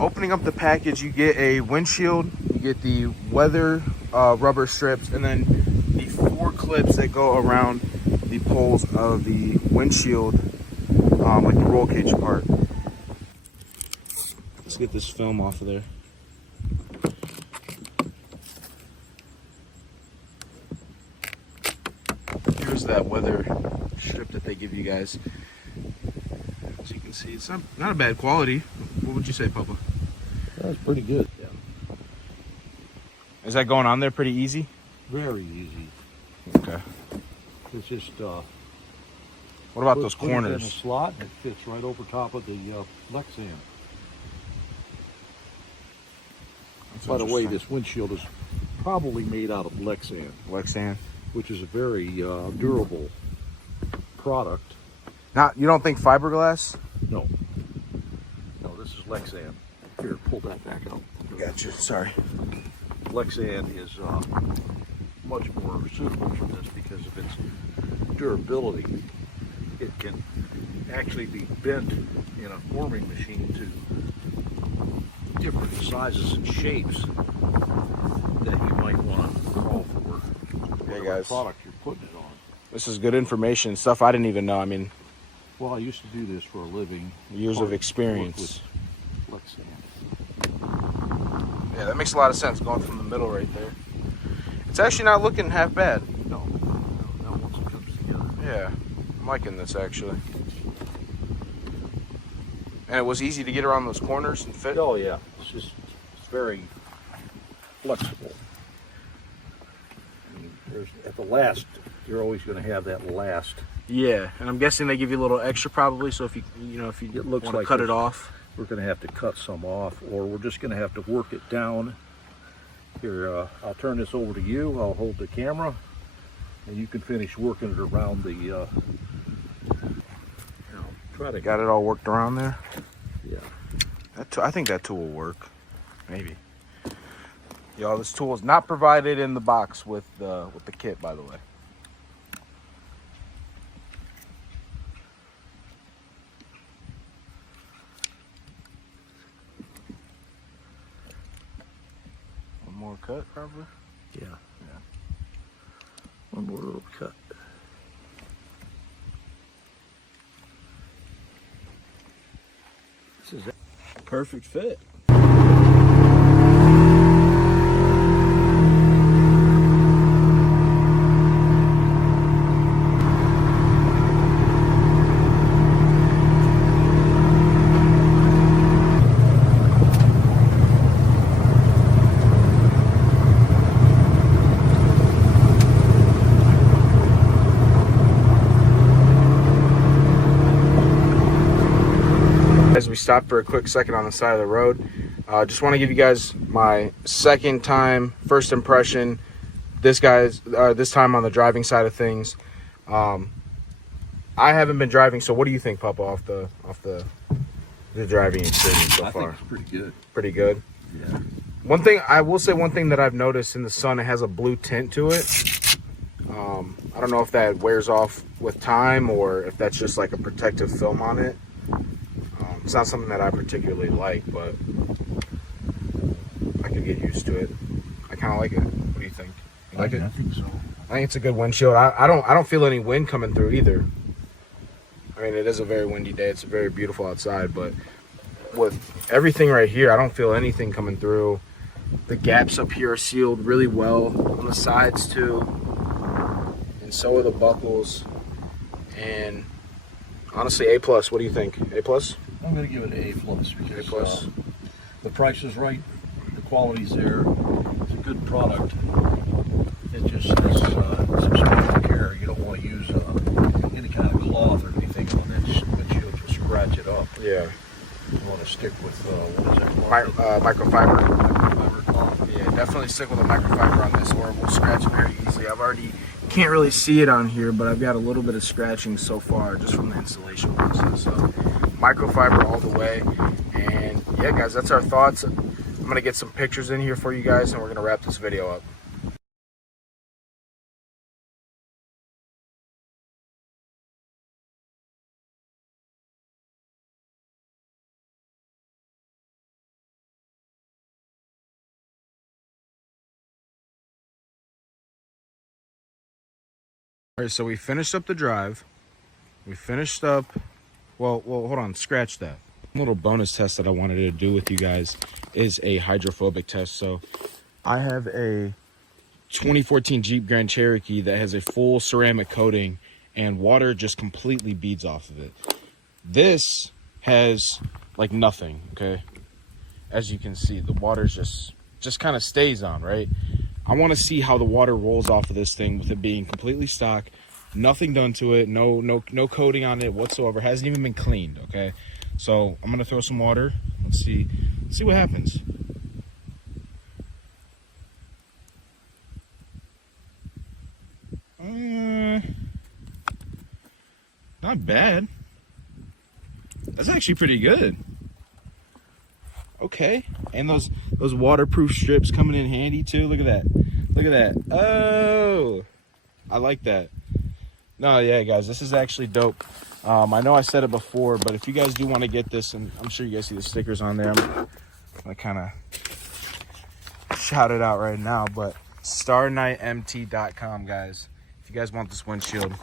Opening up the package, you get a windshield, you get the weather rubber strips, and then the 4 clips that go around the poles of the windshield, like the roll cage part. Let's get this film off of there. Here's that weather strip that they give you guys. As you can see, it's not a bad quality. What would you say, Papa? That's pretty good. Yeah. Is that going on there pretty easy? Very easy. Okay. It's just what about those put it corners? in a slot and it fits right over top of the Lexan. By the way, this windshield is probably made out of Lexan. Lexan, which is a very durable product. Not, you don't think fiberglass? No. No, this is Lexan. Here, pull that back out. Gotcha. Sorry. Lexan is much more suitable for this because of its durability. It can actually be bent in a forming machine to different sizes and shapes that you might want to call for. Hey guys, product you're putting it on. This is good information, stuff I didn't even know. I mean, well, I used to do this for a living. Years of experience. Lexan. Yeah, that makes a lot of sense going from the middle right there. It's actually not looking half bad. No, once it comes together. Yeah, I'm liking this actually. And it was easy to get around those corners and fit? Oh yeah, it's very flexible. I mean, at the last, you're always going to have that last. Yeah, and I'm guessing they give you a little extra probably, so if you want to cut it off. We're going to have to cut some off, or we're just going to have to work it down. Here, I'll turn this over to you. I'll hold the camera, and you can finish working it around the, try to... Got it all worked around there? Yeah. I think that tool will work. Maybe. Y'all, this tool is not provided in the box with the kit, by the way. One more cut, probably? Yeah. One more little cut. This is a perfect fit. As we stopped for a quick second on the side of the road, just want to give you guys my first impression. This time on the driving side of things. I haven't been driving, so what do you think, Papa, off the driving experience so far? I think it's pretty good. Pretty good. Yeah. One thing that I've noticed in the sun, it has a blue tint to it. I don't know if that wears off with time or if that's just like a protective film on it. It's not something that I particularly like, but I could get used to it. I kind of like it. What do you think? You like it? I think so. I think it's a good windshield. I don't feel any wind coming through either. I mean, it is a very windy day. It's very beautiful outside, but with everything right here, I don't feel anything coming through. The gaps up here are sealed really well on the sides too, and so are the buckles. And honestly, A+. What do you think? A+? I'm going to give it an A+ because A+. The price is right, the quality's there, it's a good product. It just has some special care. You don't want to use any kind of cloth or anything on that windshield to scratch it up. Yeah. You want to stick with, what is that? Microfiber. Microfiber cloth. Yeah, definitely stick with a microfiber on this, or it will scratch very easily. Can't really see it on here, but I've got a little bit of scratching so far just from the installation process. So microfiber all the way. And yeah, guys, that's our thoughts. I'm gonna get some pictures in here for you guys, and we're gonna wrap this video up. All right, so we finished up the drive. We finished up, well, hold on, scratch that. Little bonus test that I wanted to do with you guys is a hydrophobic test. So I have a 2014 Jeep Grand Cherokee that has a full ceramic coating and water just completely beads off of it. This has like nothing, okay? As you can see, the water's just kind of stays on, right? I want to see how the water rolls off of this thing with it being completely stock, nothing done to it, no coating on it whatsoever, hasn't even been cleaned, okay? So I'm gonna throw some water. Let's see what happens. Not bad. That's actually pretty good. Okay, and those waterproof strips coming in handy too. Look at that. Look at that. Oh, I like that. No, yeah, guys, this is actually dope. I know I said it before, but if you guys do want to get this, and I'm sure you guys see the stickers on there, I'm gonna kind of shout it out right now, but StarknightMT.com, guys. If you guys want this windshield,